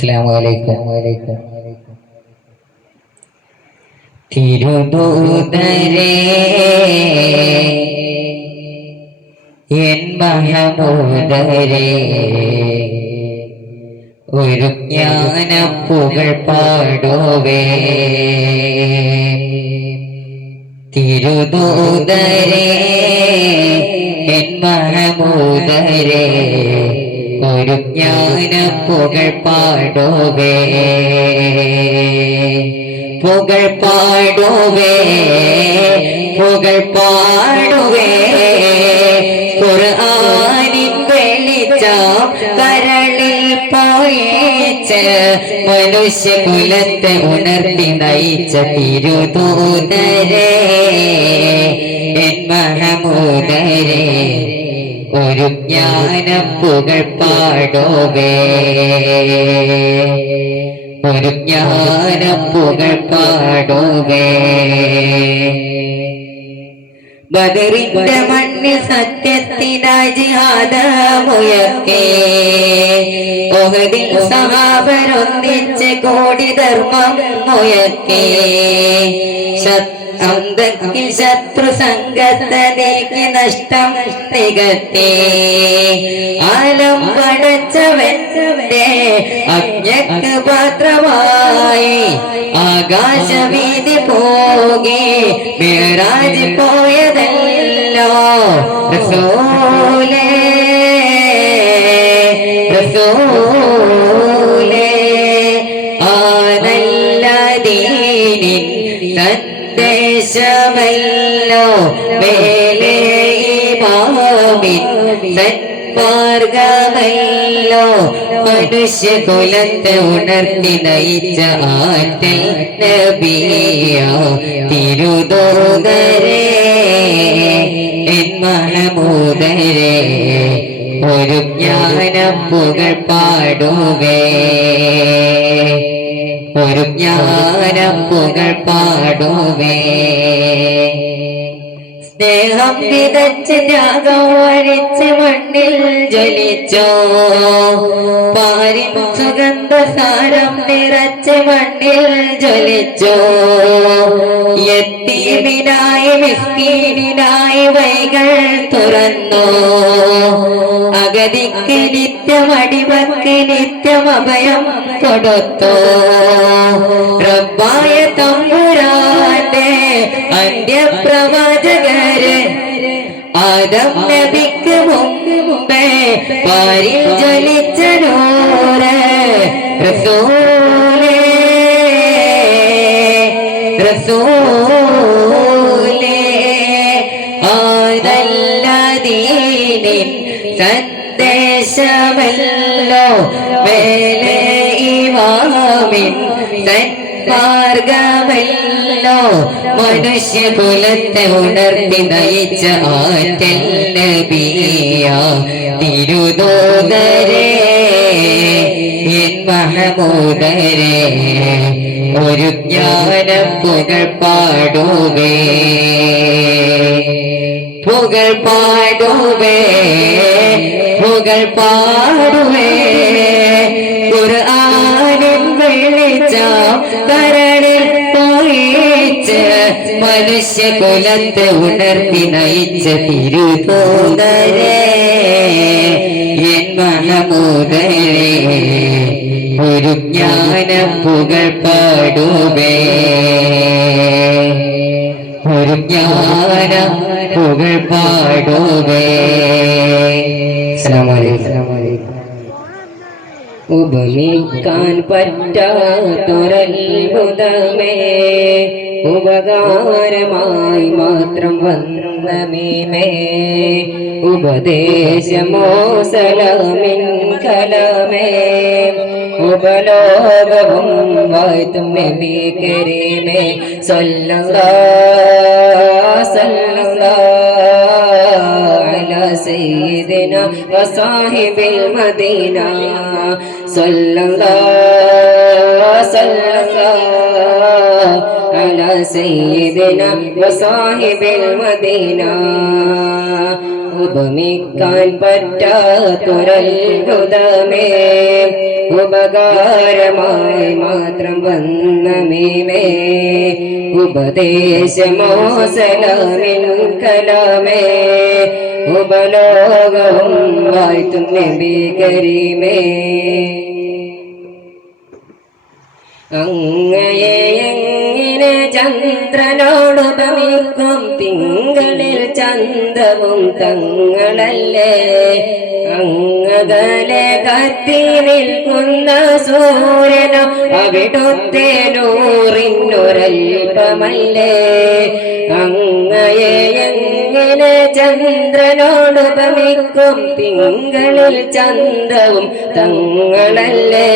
അസ്സലാമു അലൈക്കും. തിരുദൂതരേ എൻ മഹമൂദരേ, ഒരു ജ്ഞാനപ്പുകൾ പാടുവേ. തിരുദൂതരേ എൻ മഹമൂദരേ, ഒരു ജ്ഞാനപ്പുകൾ പാടുവേ. പുകൾ പാടുവേ, പുകൾ പാടുവേ. ഖുർആനിൻ വെളിച്ചം കരളിൽ പോയേച്ച് മനുഷ്യകുലത്തെ ഉണർത്തി നയിച്ച തിരുദൂതരേ എൻ മഹമൂദരേ, ഒരു ജ്ഞാനപ്പുകൾ പാടുവേ. ഒരു ജ്ഞാനപ്പുകൾ പാടുവേ. ബദറിന്റെ മണ്ണിൽ സത്യത്തിനായി ജിഹാദ് മുഴക്കേ. ഉഹദിൽ സഹാബരൊന്നിച്ച് കോടി ധർമ്മം മുഴക്കേ. അന്തക്കിൽ ശത്രു സംഘത്തെ നീക്കി നഷ്ടം നികത്തേ. ആലം പടച്ചവന്റെ അജ്ഞക്ക് പാത്രമായി ആകാശവീതി പോകെ മിഅ്റാജ് പോയതല്ലോ റസൂലേ റസൂലേ. ആനല്ല ദീനിൻ സന്ദേശമല്ലോ മേലെ ഇമാമിൻ സന്മാർഗമല്ലോ മനുഷ്യകുലത്തെ ഉണർത്തി നയിച്ച ആറ്റൽ നബിയാ തിരുദൂതരേ എൻ മഹമൂദരേ, ഒരു ജ്ഞാനപ്പുകൾ പാടുവേ. ഒരു ജ്ഞാനപ്പുകൾ പാടുവേ. സ്നേഹം വിതച്ച് ത്യാഗം വരിച്ച് മണ്ണിൽ ജ്വലിച്ചോ. പാരിൻ സുഗന്ധസാരം നിറച്ച് മണ്ണിൽ ജ്വലിച്ചോ. യത്തീമിനായി മിസ്കീനിനായി വഴികൾ തുറന്നോ. അഗതിക്ക് നിത്യം അടിമക്ക് നിത്യം അഭയം കൊടുത്തോ. റബ്ബായ തമ്പുരാന്റെ അന്ത്യപ്രവാചകര് ആദം നബിക്ക് മുമ്പേ പാരിൽ ജ്വലിച്ച നൂറ് റസൂലേ റസൂലേ. ആദല്ല ദീനിൻ സന്ദേശമല്ലോ മേലെ ഇമാമിൻ സന്മാർഗമല്ലോ മനുഷ്യകുലത്തെ ഉണർത്തി നയിച്ച ആറ്റൽ നബിയാ തിരുദൂതരേ എൻ മഹമൂദരേ, ഒരു ജ്ഞാനപ്പുകൾ പാടുവേ. പുകൾ പാടുവേ, പുകൾ പാടുവേ. ഖുർആനിൻ വെളിച്ചം കരളിൽ പോയിച്ച് മനുഷ്യകുലത്തെ ഉണർത്തി നയിച്ച തിരുദൂതരേ എൻ മഹമൂദരേ, ഒരു ജ്ഞാനപ്പുകൾ പാടുവേ. ഒരു ജ്ഞാനപ്പുകൾ പാടുവേ. അസ്സലാമു അലൈക്കും. ഉപമിക്കാൻ പറ്റാത്തൊരത്ഭുതമേ, ഉപകാരമായി മാത്രം വന്ന മീമേ. ഉപദേശമോ സലാമിൻ കലമേ, ഉപലോകവും വാഴ്ത്തും നബി കരീമേ. സല്ലല്ലാഹു അലാ സയ്യിദിനാ വസാഹിബിൽ മദീന. സല്ലല്ലാഹു അലാ സയ്യിദിനാ വസാഹിബിൽ മദീന. ഉപമിക്കാൻ പറ്റാത്തൊരത്ഭുതമേ ഉപകാരമായി മാത്രം വന്ന മീമേ ഉപദേശമോ സലാമിൻ കലാമേ ഉപലോകവും വാഴ്ത്തും നബി കരീമേ അങ്ങയെ എങ്ങനെ ചന്ദ്രനോടുപമിക്കും തിങ്കളിൽ ചന്തവും തങ്ങളല്ലേ അങ്ങകലെ കത്തി നിൽക്കുന്ന സൂര്യനോ അവിടുത്തെ നൂറിനൊരൽപമല്ലേ അങ്ങയെ എങ്ങനെ ചന്ദ്രനോടുപമിക്കും തിങ്കളിൽ ചന്തവും തങ്ങളല്ലേ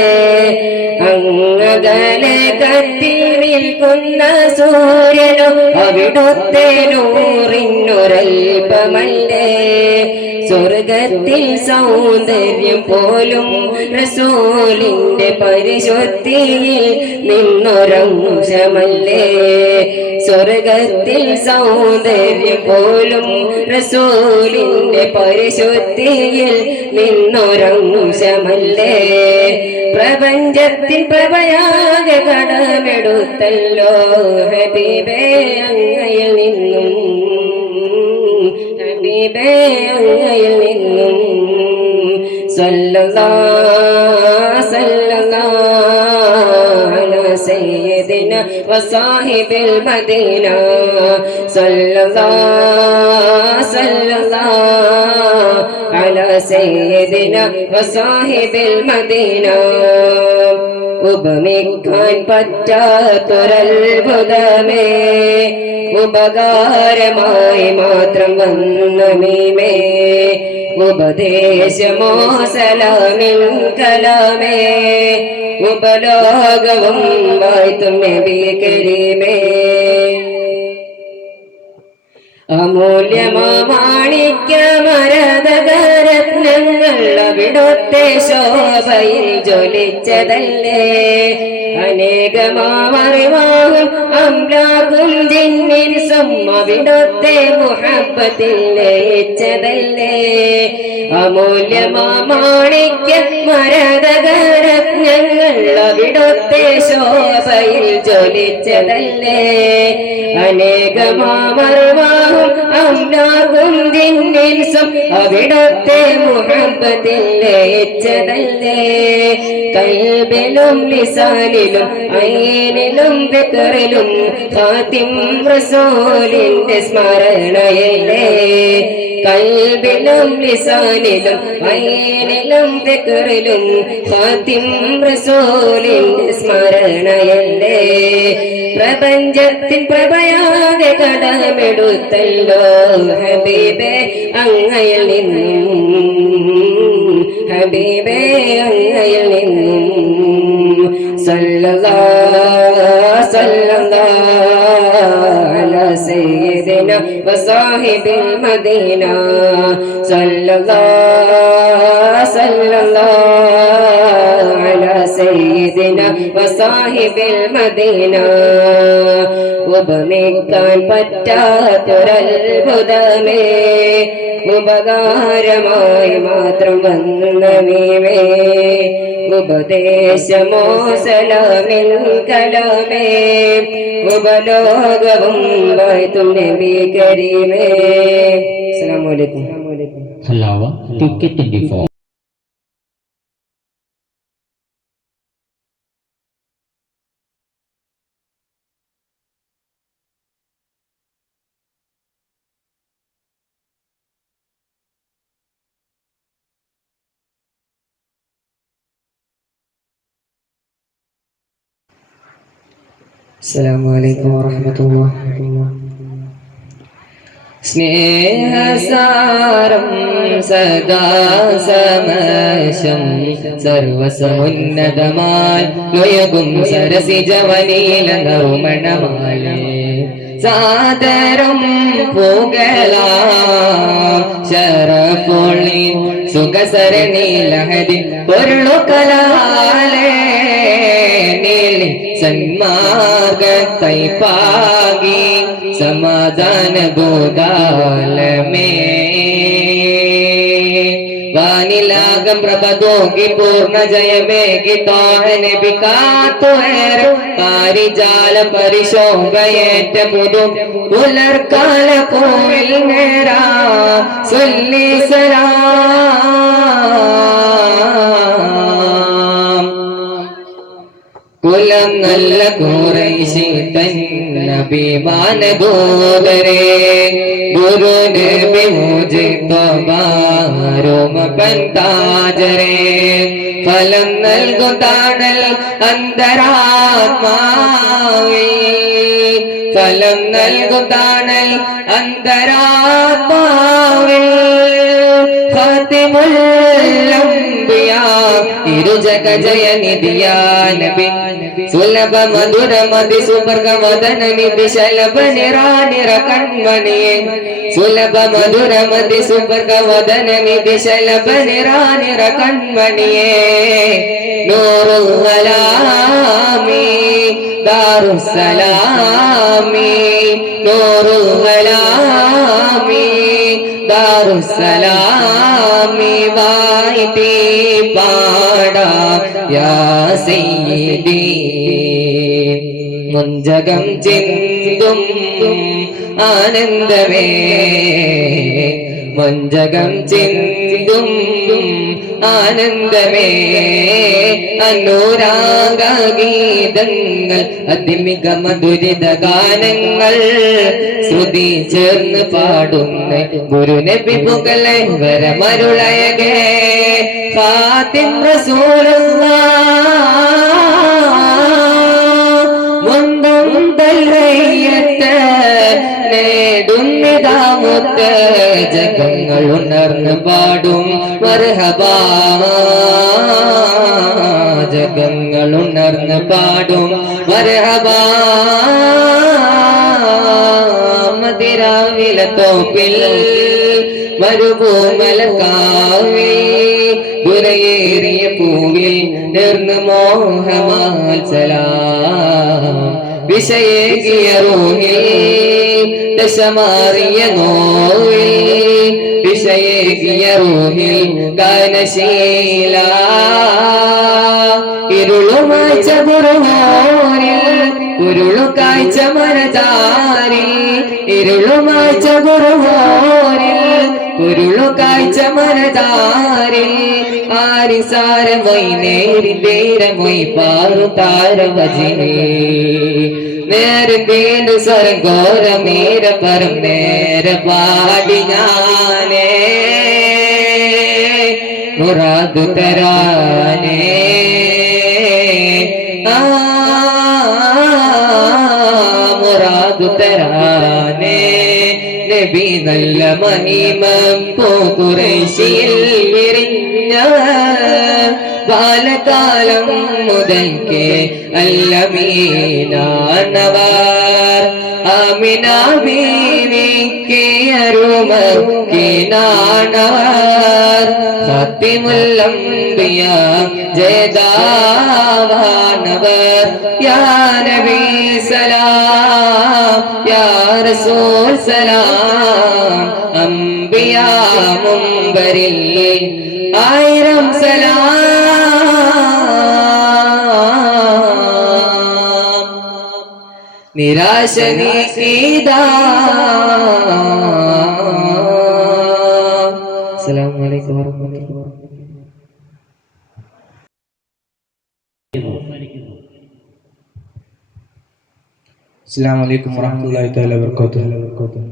അങ്ങകലെ കത്തി നിൽക്കുന്ന സൂര്യനോ അവിടുത്തെ നൂറിനൊരൽപമല്ലേ സ്വർഗത്തിൽ സൗന്ദര്യം പോലും റസൂലിന്റെ പരിശുദ്ധിയിൽ നിന്നൊരംശമല്ലേ സ്വർഗത്തിൽ സൗന്ദര്യം പോലും റസൂലിന്റെ പരിശുദ്ധിയിൽ നിന്നൊരംശമല്ലേ പ്രപഞ്ചത്തിൽ പ്രഭയാകെ കടമെടുത്തല്ലോ ഹബീബേ അങ്ങയിൽ നിന്നും ഹബീബേ അങ്ങയിൽ നിന്നും സല്ലല്ലാഹു അലാ സയ്യിദിന വസാഹിബിൽ മദീന സല്ലല്ലാഹു അലാ സയ്യിദിന വസാഹിബിൽ മദീന ഉപമിക്കാൻ പറ്റാത്തൊരത്ഭുതമേ ഉപകാരമായി മാത്രം വന്ന മീമേ ഉപദേശമോ സലാമിൻ കലാമേ ഉപലോകവും വാഴ്ത്തും നബി കരീമേ അമൂല്യമോ മാണിക്യമരതകരത്നങ്ങൾ അവിടുത്തെ ശോഭയിൽ ജ്വലിച്ചതല്ലേ അനേകമാറിവാകും അംലാകും ജിന്നിൻസും അവിടുത്തെ മുഹബ്ബത്തിൽ ലയിച്ചതല്ലേ അമൂല്യമോ മാണിക്യമരതകരത്നങ്ങൾ അവിടുത്തെ ശോഭയിൽ ജ്വലിച്ചതല്ലേ അനേകമാറിവാകും അംലാകും ജിന്നിൻസും അവിടുത്തെ മുഹബ്ബത്തിൽ ലയിച്ചതല്ലേ കൽബിലും ലിസാനിലും ഐനിലും ദിക്റിലും ഖാതിം റസൂലിന്റെ സ്മരണയല്ലേ കൽബിലും ലിസാനിലും ഐനിലും ദിക്റിലും ഖാതിം റസൂലിന്റെ സ്മരണയല്ലേ പ്രപഞ്ചത്തിൻ പ്രഭയാകെ കടമെടുത്തല്ലോ ഹബീബേ അങ്ങയിൽ നിന്നും ഹബീബേ അങ്ങയിൽ നിന്നും സല്ലല്ലാഹു അലാ സയ്യിദിന വസാഹിബിൽ മദീന സല്ലല്ലാഹു അലാ സയ്യിദിന വസാഹിബിൽ മദീന ഉപമിക്കാൻ പറ്റാത്തൊരത്ഭുതമേ ഉപകാരമായി മാത്രം വന്ന മീമേ ഉപദേശമോ സലാമിൻ കലാമേ ഉപലോകവും വാഴ്ത്തും നബി കരീമേ അസ്സലാമു അലൈക്കും ഹലാവ 2K24. അസ്സലാമു അലൈക്കും വറഹ്മത്തുള്ളാഹി സ്നേഹസാരം സദാ സമശം സർവസമുന്നതമായി ലയകും സരസിജവനീല നറുമണമാലേ സാദരം പുകളാ ശരഫുള്ളി സുഖസരണി ലഹരി പൊരുളുകലാലേ നീലി സന്മാർഗത്തൈ പാകി സമാധാന ഗോദാലമേ ലോകം പ്രഭതോകി പൂർണ്ണ ജയമേകി തോഹനെ ബിക്കാത്തുയേറെ പാരിജാല പരിശോഭയേറ്റ പുതു പുലർക്കാല കോവിൽ നേരാ സല്ലി സലാം കുലം നല്ല ഖുറൈശി തന്നഭിമാന ദൂതരേ ഗുരു നബി മുജിതബാരോമ പന്താജരേ ഫലം നൽകും താണൽ അന്തരാത്മാവേ ഫലം നൽകും താണൽ അന്തരാത്മാവേ ഫാത്തിമുൽ അംബിയാ ഇരുജഗ ജയ നിധിയാ നബി സുലഭ മധുര മതി സുവർഗ മദന നിധി ശലഭ നിറാനിറ കൺമണിയെ സുലഭ മധുര മതി സുവർഗ മദന നിധി ശലഭ നിറാനിറ കൺമണിയെ നൂറുൽ ഗലാമി ദാറുസ്സലാമി നൂറുൽ ഗലാമി ദാറുസ്സലാമി വായിത്തി പാടാ യാ സയ്യിദി മുൻജഗം ചിന്തും ആനന്ദമേ മുൻജഗം ചിന്തും ആനന്ദമേ അനുരാഗഗീതങ്ങൾ അതിമിക മധുരിത ഗാനങ്ങൾ ശ്രുതി ചേർന്ന് പാടുന്ന ഗുരുനബി പുകളെ വരമരുളയകേ ഫാത്തിം റസൂലുള്ളാഹ് മുന്തം തല്ലയ്യത്ത് നേടുന്നിതാമുത്ത് ജഗങ്ങൾ ഉണർന്ന് പാടും മർഹബാ ജഗങ്ങൾ ഉണർന്ന് പാടും മർഹബാ മദിരാവിലത്തോപ്പിൽ മരുഭൂമലക്കാവിൽ ദുരയേറിയ പൂവിൽ നേർന്ന് മോഹമാത്സലാം വിഷയേകിയ റൂഹിൽ ദശമാറിയ നോവിൽ വിഷയേകിയ റൂഹിൽ ഗാനശീല ഇരുളുമായ്ച്ച ഗുരുഹോരിൽ കുരുളു കാഴ്ച മനതാരിൽ ഇരുളുമായ്ച്ച ഗുരുഹോരിൽ കുരുളു കാഴ്ച മനതാരിൽ ആരിസാരമൊയ് നേരിന്തേരമൊയ് പാറു താരവജിനേ നേരെ തീണ്ട് സ്വർഗോരമീര പരം നേരെ പാടി ഞാനേ മുറാദു തരാനേ മുറാദു തരാനേ നബി നല്ല മഹിമം ഖുറൈശിയിൽ വിരിഞ്ഞ ബാലകാലം മുതൽക്കേ അല്ലമീനാനവർ ആമിന ബീവിക്ക് അരുമക്കിനാണവർ ഫാത്തിമുൽ അംബിയ ജയദാവാനവർ യാ നബി സലാം യാ റസൂൽ സലാം അംബിയ മുൻബരിൽ ആയിരം സലാം നിരാശ നീക്കിതാ അസ്സലാമു അലൈക്കും വറഹ്മത്തുള്ളാഹി അസ്സലാമു അലൈക്കും വറഹ്മത്തുള്ളാഹി തആല വബറകാതുഹു.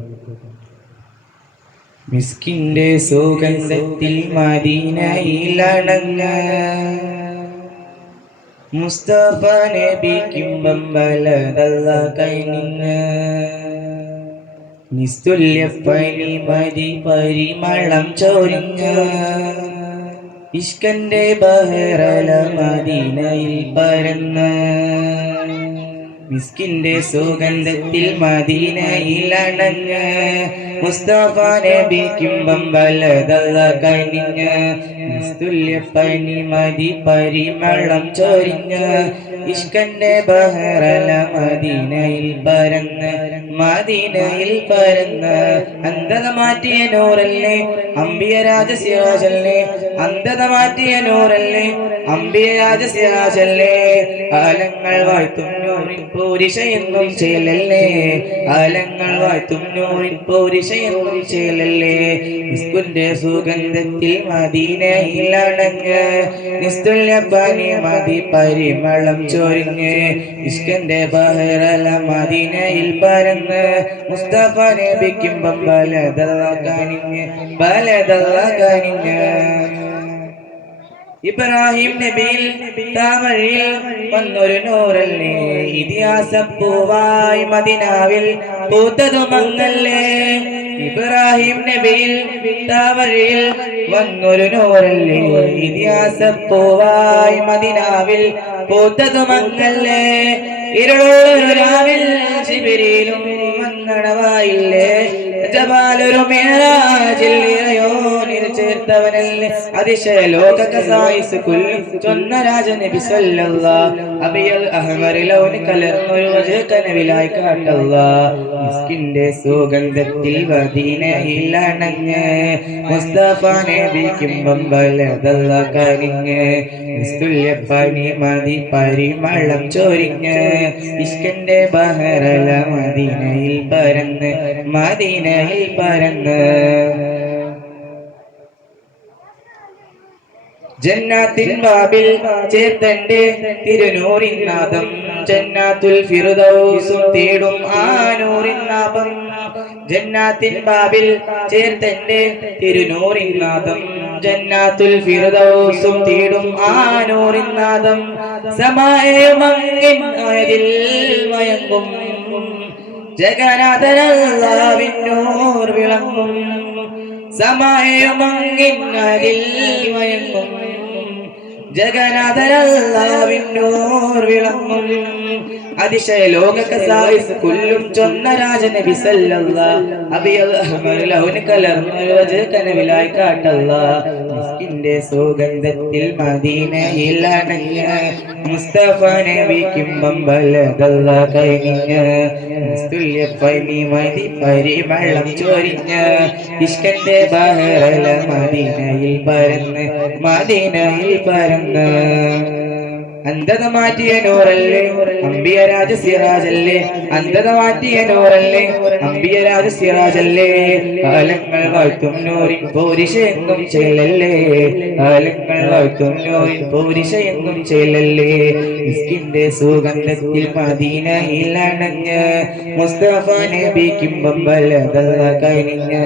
മിസ്കിന്റെ സുഗന്ധത്തിൽ മദീനയിലണങ്ങ മുസ്തഫ നബിക്കും ബമ്പലതല്ല കൈനിന്ന് നിസ്തുല്യ പരിമതി പരിമളം ചൊരിഞ്ഞ ഇഷ്കന്റെ ബഹറല മദീനയിൽ പരന്ന മിസ്കിന്റെ സുഗന്ധത്തിൽ മദീനയിലണഞ്ഞ മുസ്തഫ നബിക്കും ബമ്പലതല്ല കൈനിഞ്ഞ നിസ്തുല്യ പരിമതി പരിമളം ചൊരിഞ്ഞ ഇഷ്കന്റെ ബഹറല മദീനയിൽ പരന്ന് മദീനയിൽ പരന്ന് അന്ധത മാറ്റിയ നൂറല്ലേ അമ്പിയ രാജസിരാജല്ലേ അന്ധത മാറ്റിയ നൂറല്ലേ അമ്പിയ രാജസിരാജല്ലേ ആലങ്ങൾ വാഴ്ത്തും നൂറിൻ പൂരിശയെന്നും ചെയ്യലല്ലേ ആലങ്ങൾ വാഴ്ത്തും നൂറിൻ പൂരിശയെന്നും ചെയ്യലല്ലേ നിസ്കുന്റെ സുഗന്ധത്തിൽ മദീനയിൽ അടങ്ങ് നിസ്തുല്യ പനി മതി പരിമളം ചൊരിഞ്ഞ് ഇഷ്കന്റെ ബഹറല മദീനയിൽ പരന്ന് മുസ്തഫ നബിക്കുമ്പം ബലദല്ല കനിഞ്ഞ് ഇബ്രാഹിം നബിയിൽ താമരയിൽ വന്നൊരു നൂറല്ലേ ഇതിഹാസപ്പൂവായി മദീനാവിൽ പൂത്തതു മങ്ങല്ലേ ഇബ്രാഹിം നബിയിൽ താമരയിൽ വന്നൊരു നൂറല്ലേ ഇതിഹാസപ്പൂവായി മദീനാവിൽ പൂത്തതു മങ്ങല്ലേ ഇരുളൊരു രാവിൽ ശിബിരിയിലും വന്നണവായില്ലേ ജബാലൊരു മേറാജിൽ ഇറയോനിൽ ചേർത്തവനല്ലേ അതിശയ ലോക സായിസ് കുല്ലി ചൊന്ന രാജ നബി സല്ലല്ലാഹ് അബിയൽ അഹ്മർ ലൗനി കലർന്നൊരു വജഹ കനവിലായി കാട്ടല്ലാഹ് മിസ്കിന്റെ സുഗന്ധത്തിൽ മദീനയിൽ അണഞ്ഞ് മുസ്തഫ നബിക്കുമ്പം ബലദല്ല കനിഞ്ഞ് നിസ്തുല്യ പനി മതി പരിമളം ചൊരിഞ്ഞ് ഇഷ്കന്റെ ബഹറല മദീനയിൽ പരന്ന് മദീനയിൽ പരന്ന് ജന്നാത്തിൻ ബാബിൽ ചേർത്തന്റെ തിരുനൂറിൻ നാദം ജന്നാത്തുൽ ഫിർദൗസും തേടും ആ നൂറിൻ നാദം ജന്നാത്തിൻ ബാബിൽ ചേർത്തന്റെ തിരുനൂറിൻ നാദം ജന്നാത്തുൽ ഫിർദൗസും തേടും ആ നൂറിൻ നാദം സമായമങ്ങിൻ ആയതിൽ മയങ്ങും ജഗന്നാഥനല്ലാഹുവിൻ നൂർ വിളങ്ങും സമായമങ്ങിൻ ആയതിൽ മയങ്ങും ജഗന്നാഥനല്ലാഹുവിൻ നൂർ വിളങ്ങും അതിശയ ലോക സായിസ് കുല്ലും ചൊന്ന രാജ നബി സല്ലല്ലാഹ് അബിയൽ അഹ്മർ ലൗനി കലർന്നൊരു വജഹ കനവിലായി കാട്ടല്ലാഹ് മിസ്കിന്റെ സുഗന്ധത്തിൽ മദീനയിൽ അണഞ്ഞ് മുസ്തഫ നബിക്കുമ്പം ബലദല്ല കനിഞ്ഞ് നിസ്തുല്യ പനി മതി പരിമളം ചൊരിഞ്ഞ് ഇഷ്കന്റെ ബഹറല മദീനയിൽ പരന്ന് മദീനയിൽ പരന്ന് അന്ധത മാറ്റിയ നൂറല്ലേ അമ്പിയ രാജ സിറാജല്ലേ അന്ധത മാറ്റിയ നൂറല്ലേ അമ്പിയ രാജ സിറാജല്ലേ ആലങ്ങൾ വാഴ്ത്തും നൂറിൻ പോരിശയെന്നും ചെയ്യലല്ലേ ആലങ്ങൾ വാഴ്ത്തും നൂറിൻ പോരിശയെന്നും ചെയ്യലല്ലേ മിസ്കിന്റെ സുഗന്ധത്തിൽ മദീനയിൽ അണഞ്ഞ് മുസ്തഫ നബിക്കുമ്പം ബലദല്ല കനിഞ്ഞ്